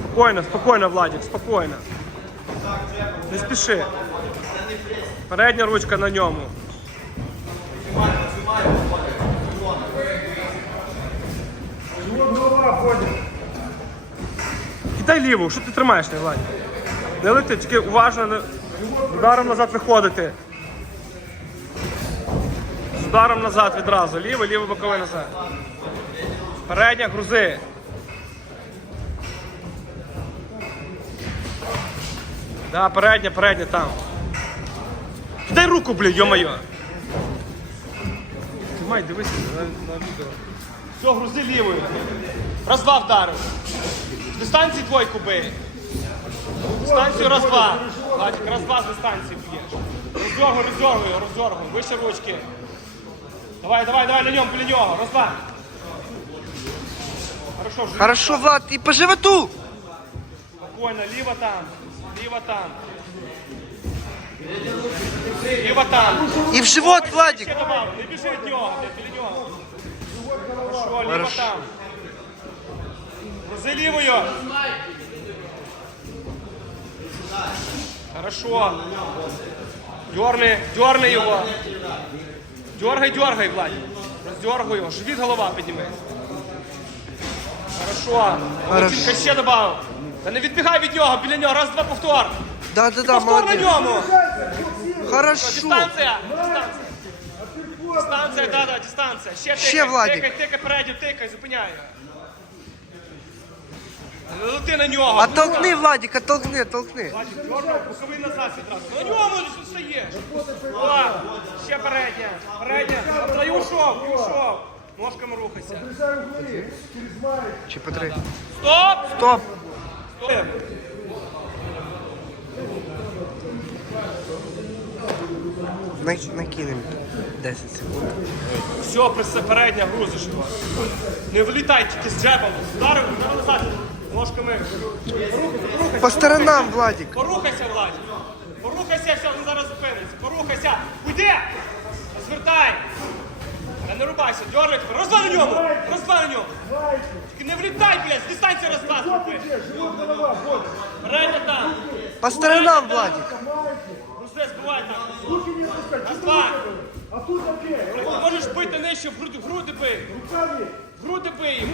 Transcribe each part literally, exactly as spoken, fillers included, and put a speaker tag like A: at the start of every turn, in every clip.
A: Спокойно, спокойно, Владик, спокойно. Не спіши. Передня ручка на ньому. Кидай ліву, що ти тримаєш, не, Владик? Не лети, тільки уважно, не... з ударом назад виходити. З ударом назад відразу. Лівий, лівий боковий назад. Передня, грузи. Да, передня, передня, там. Дай руку, блядь, ё-моё. Тримай, дивись на, на відео. Все, грузи лівою. Раз-два вдарив. З дистанції двойку бий. Дистанцію раз-два. Владик, раз-два з дистанції б'єш. Роздергуй, роздергуй, роздергуй. Вище ручки. Давай, давай, давай, на ньому, біля нього. Раз-два. Хорошо, живи.
B: Хорошо, Влад, и по животу.
A: Спокойно, ліво там. Ліво там. Ліво там.
B: И в живот, Владик.
A: Ще добав, не біжи від нього, біля нього. Хорошо, ліво
B: Хорошо.
A: там. Грузи лівою. Хорошо. Дерни, дерни його. Дергай, дергай, Владик. Роздергай його. Живіт, голова підніми. Хорошо. Молодчинка, ще добавив. Та не відбігай від нього, біля нього. Раз, два, повтор.
B: Да, да, да,
A: Повтор на
B: молодец.
A: ньому.
B: Хорошо.
A: Дистанція. Дистанція. Дистанція, да, да, дистанція. Ще
B: Ще,
A: тикай,
B: Владик.
A: тикай, тикай, передню, тикай, зупиняй його. Не лети на нього.
B: Оттолкни, Владик, оттолкни, оттолкни.
A: Владик, дьорнув, боковий назад відразу. На ньому ти стоїш. О, ще передня. Передня. Та й ушов, і ушов. Ножками рухайся.
B: Чи по три?
A: Стоп!
B: Стоп.
A: Стоп!
B: На- Накинем десять секунд.
A: Все, присе передня, грузиш його. Не вилітай тільки з джебом. Ударив, ударив назад. Ножками. Порухайся,
B: По сторонам, Владик.
A: Порухайся, Владик. Порухайся, все, він зараз зупиниться. Порухайся. Уйди! Звертай. Та не рубайся, дьорай. Роздва на ньому. Роздва на ньому. Тільки не влітай, блядь, з дистанції роздва зроби. Передня там.
B: По сторонам, Владик.
A: Грузи, збивай там. Роздва. Ти можеш бити нижче, в груди, в груди бий. В груди бий їм.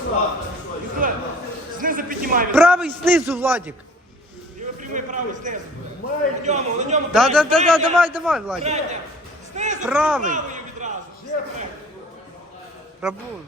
A: Знизу піднімай. він.
B: Правый снизу, Владик.
A: Лівий прямий, правий, знизу. На ньому, на ньому.
B: Да, да, да, да,
A: передня.
B: давай, давай, Владик.
A: Передня. Знизу
B: Правий.
A: правою відразу.
B: Работай.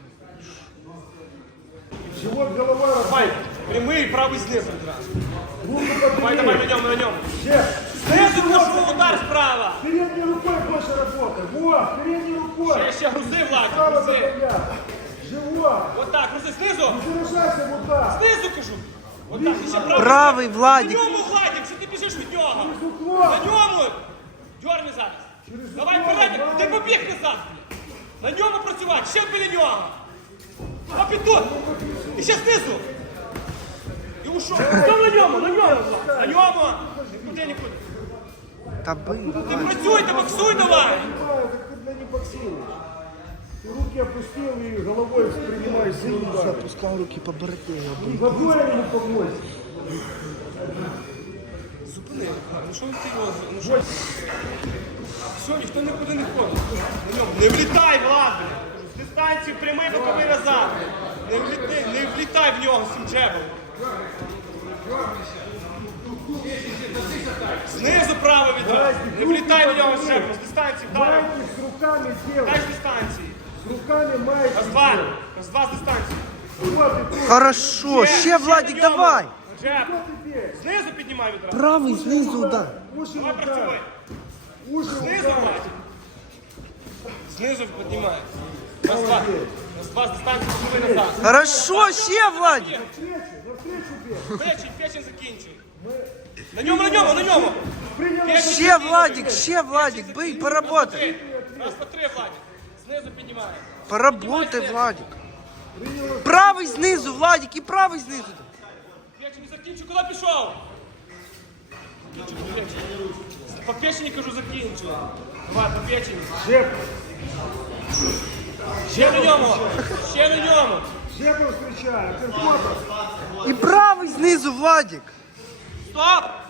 A: Давай, прямий, правий знизу відразу. Давай, давай, на ньому, на ньому. Знизу прошу, удар справа.
C: Передней рукой больше работай. Вот, передней рукой.
A: Ще, ще грузи, Владик,
C: Право
A: грузи.
C: добавляй. Живот.
A: Вот так, грузи, знизу.
C: Держайся вот так.
A: Знизу, кажу. Вот так, і ще правий.
B: Правий,
A: На
B: Владик.
A: ньому, Владик, що ти біжиш від нього?
C: Уклон.
A: На ньому! Дьорни зараз! Давай передньо! Ти побіг назад! На ньому працювати! Ще біля нього! А піду! І ще знизу! І ушов! Що на ньому? На ньому! На ньому! Нікуди, нікуди!
B: Та блин.
A: Ти працюй, ти боксуй давай!
C: Понимаю, как ты для не боксируешь. Ты руки опустил и головой принимаешь силу удара.
B: Запускал руки по бороде.
C: Водой ему помочь.
A: Зупини! Ну що ти його... Ну що? Все, ніхто нікуди не ходить. На ньому. Не влітай, Влад! З дистанції прямий боковий назад! Не влітай, не влітай в нього з цим джебом! Знизу право відразу. Не влітай в нього з джебом, з дистанції вдарив.
C: Маятник с руками делай.
A: Дай з дистанції.
C: С руками маятник.
A: Раз-два. Раз-два з дистанції.
C: Вот и тут.
B: Хорошо. Ще, Владик,
A: на ньому.
B: давай.
A: Джеб.
C: Теперь.
A: Знизу піднімай відразу.
B: Правый снизу удар.
C: Уши
A: Давай
C: удар.
A: працюй.
C: Уши
A: Знизу,
C: удар.
A: Влад. Знизу піднімай. Раз-два. Раз-два з дистанції піднімай назад.
B: Хорошо, ще, Владик.
C: Навстречу, навстречу бей.
A: Печень, печень закінчуй. На ньому, на ньому, на ньому.
C: Принял.
A: Печень
B: Ще,
A: закінчуй.
B: Владик, ще, Владик, бий, поработай.
A: Раз по три, Владик. Знизу піднімай.
B: Поработай, Владик. Правий знизу, Владик, і правий знизу.
A: Печень закінчуй, куди пішов? Закінчуй по печені. По печені, кажу, закінчуй. Давай, по печені.
C: Жеп.
A: Ще на ньому. Ще на ньому.
C: Жепом встречаю. Перкотов.
B: І правий знизу. знизу, Владик.
A: Стоп!